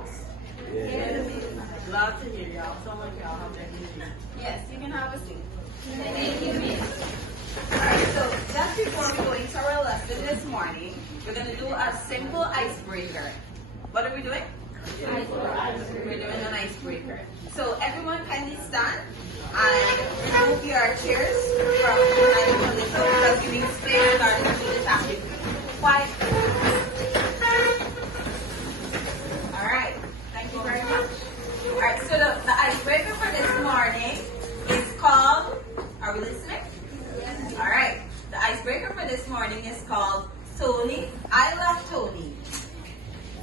host? Yes. Glad to hear y'all. Someone y'all have anything. Yes, you can have a seat. Thank you, Miss. Alright, so just before we go into our lesson this morning, we're going to do a simple icebreaker. What are we doing? We're doing an icebreaker. So everyone kindly stand and remove your chairs from behind the little because you need space in order to do this activity. Quiet. Alright, thank you very much. Alright, so the icebreaker for this morning is called, are we listening? Yes. Alright, the icebreaker for this morning is called Tony, I love Tony.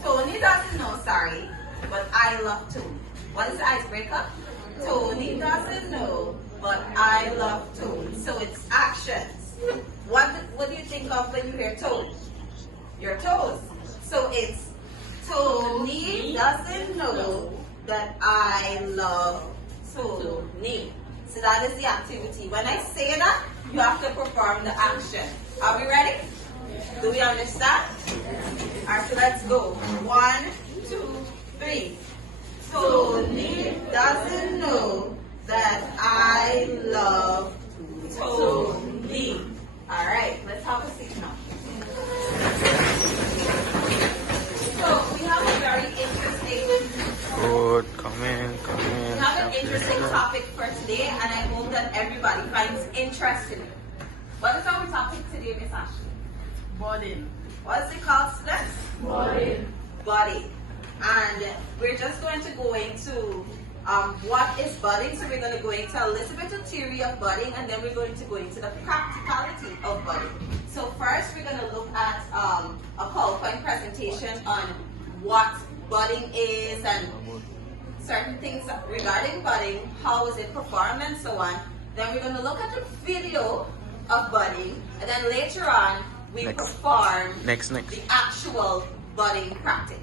Tony doesn't know, sorry, but I love Tony. What is the icebreaker? Tony doesn't know, but I love Tony. So it's actions. What do you think of when you hear toes? Your toes. So it's Tony doesn't know that I love Tony. So that is the activity. When I say that, you have to perform the action. Are we ready? Do we understand? Alright, so let's go. 1, 2, 3. Tony doesn't know that I love Tony. Alright, let's have a seat now. So we have a very interesting Come in. We have an interesting topic for today, and I hope that everybody finds interest in it. What is our topic today, Miss Ashley? Budding. What is it called, students? Budding. Budding. And we're just going to go into what is budding. So we're going to go into a little bit of theory of budding, and then we're going to go into the practicality of budding. So first, we're going to look at a PowerPoint presentation on what budding is and certain things regarding budding, how is it performed, and so on. Then we're going to look at the video of budding, and then later on, we perform the actual budding practice.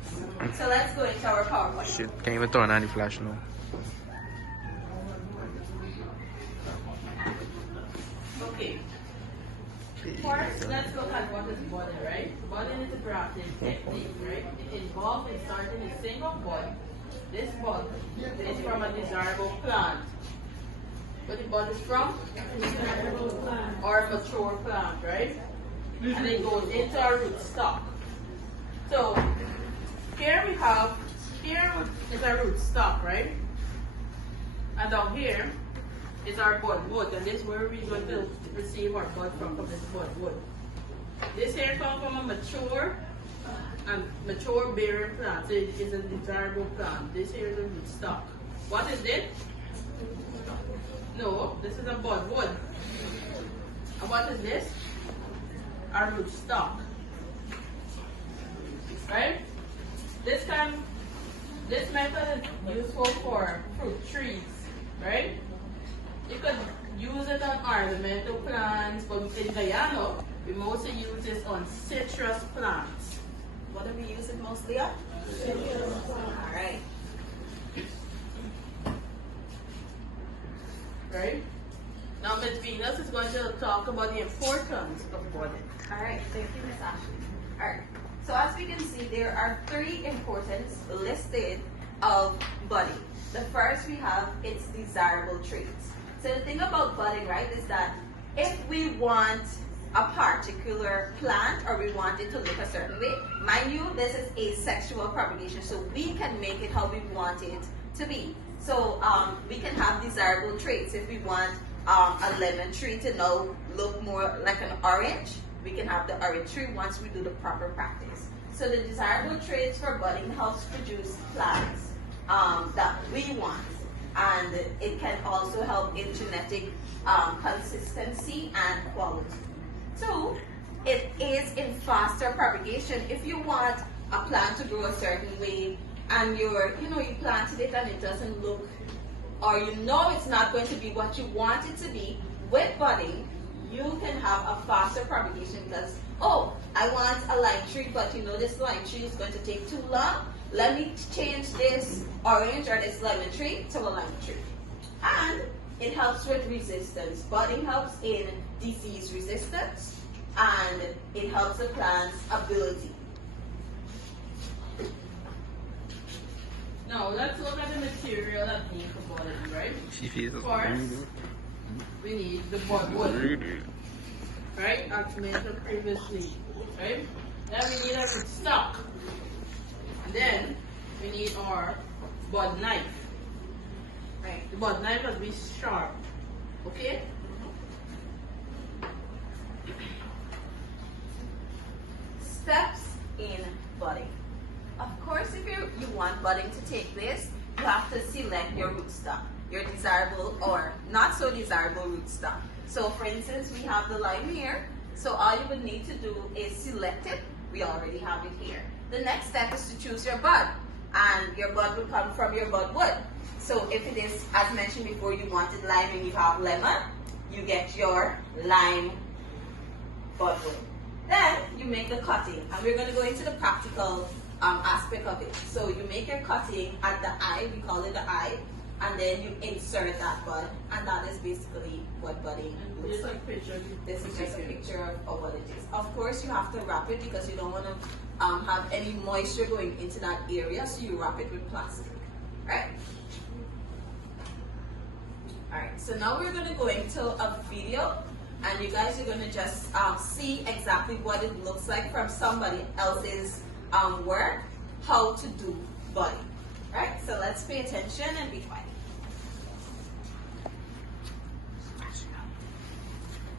So let's go into our PowerPoint. Shit, can't even turn on the flash now. Okay. First, let's look at what is budding, right? Budding is a grafting technique, right? It involves inserting a single bud. This bud is from a desirable plant. What the bud is from? Or a mature plant, right? And it goes into a root stock. So here is our root stock, right? And down here is our bud wood, and this is where we're going to receive our bud from this bud wood. This here comes from a mature bearing plant. So it is a desirable plant. This here is a root stock. What is this? No, this is a bud wood. And what is this? Our root stock. Right? This method is useful for fruit trees, right? You could use it on ornamental plants, but in Guyana, we mostly use this on citrus plants. What do we use it mostly on? Alright. Right? Now Ms. Venus is going to talk about the importance of budding. Alright, thank you, Miss Ashley. Alright, so as we can see, there are 3 importance listed of budding. The first we have its desirable traits. So the thing about budding, right, is that if we want a particular plant or we want it to look a certain way, mind you, this is asexual propagation, so we can make it how we want it to be. So we can have desirable traits. If we want a lemon tree to now look more like an orange, we can have the orange tree once we do the proper practice. So the desirable traits for budding helps produce plants that we want, and it can also help in genetic consistency and quality. 2, it is in faster propagation. If you want a plant to grow a certain way and you planted it and it doesn't look, or it's not going to be what you want it to be, with budding, you can have a faster propagation because, I want a lime tree, but this lime tree is going to take too long. Let me change this orange or this lemon tree to a lime tree. And it helps with resistance. Budding helps in disease resistance, and it helps the plant's ability. Now let's look at the material that needs the body, right? She feels First, we need the bud, right? As mentioned previously, right? Then we need our stock. And then we need our bud knife. Right. The bud knife must be sharp. Okay? Steps in budding. Of course, if you want budding to take place, you have to select your rootstock, your desirable or not so desirable rootstock. So for instance, we have the lime here. So all you would need to do is select it. We already have it here. The next step is to choose your bud. And your bud will come from your bud wood. So if it is, as mentioned before, you wanted lime and you have lemon, you get your lime bud wood. Then you make the cutting, and we're going to go into the practical aspect of it. So you make your cutting at the eye, we call it the eye, and then you insert that bud, and that is basically what budding looks Here's a like. picture. This is just a picture of what it is. Of course, you have to wrap it because you don't want to have any moisture going into that area, so you wrap it with plastic. Right. Alright, so now we're going to go into a video, and you guys are going to just see exactly what it looks like from somebody else's work, how to do budding. Right, so let's pay attention and be quiet.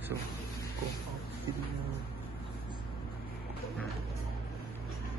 So, go.